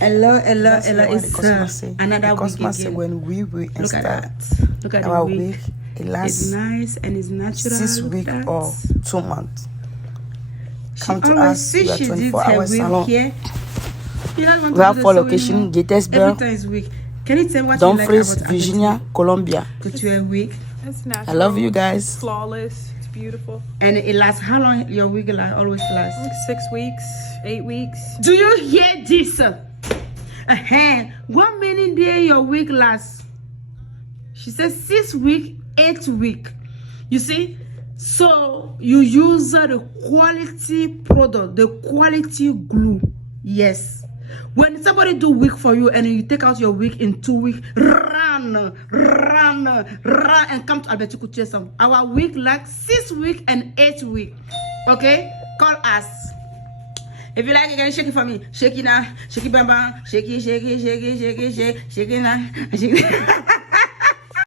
Ella That's is what the customer say. another The wig customer say again. when we Look install at that. Look at our the wig. wig, it lasts It's nice and it's natural. 6 Look weeks at that. or 2 months. She Come to always us. see We are she did 24 her hours wig salon. here. You don't want We to have do the 4 sewing locations: anymore? Gatesville, Every time is wig. Can you tell me what Dumfries, you like about Virginia, Columbia. Go to a wig It's natural. I love you guys. It's flawless. It's beautiful. and it lasts. How long your wig always lasts? Like 6 weeks, 8 weeks. Do you hear this? 1 minute day your wig lasts. She says 6 weeks, 8 weeks. You see? So you use the quality product, the quality glue. Yes. When somebody do wig for you and you take out your wig in 2 weeks, run, and come to Alberti Couture some. Our wig like 6 weeks and 8 weeks. Okay? Call us. If you like it, can you shake it for me? Shake it now. Shake it, bam, bam. Shake it, shake it, shake it, shake it, shake it now. Shake it.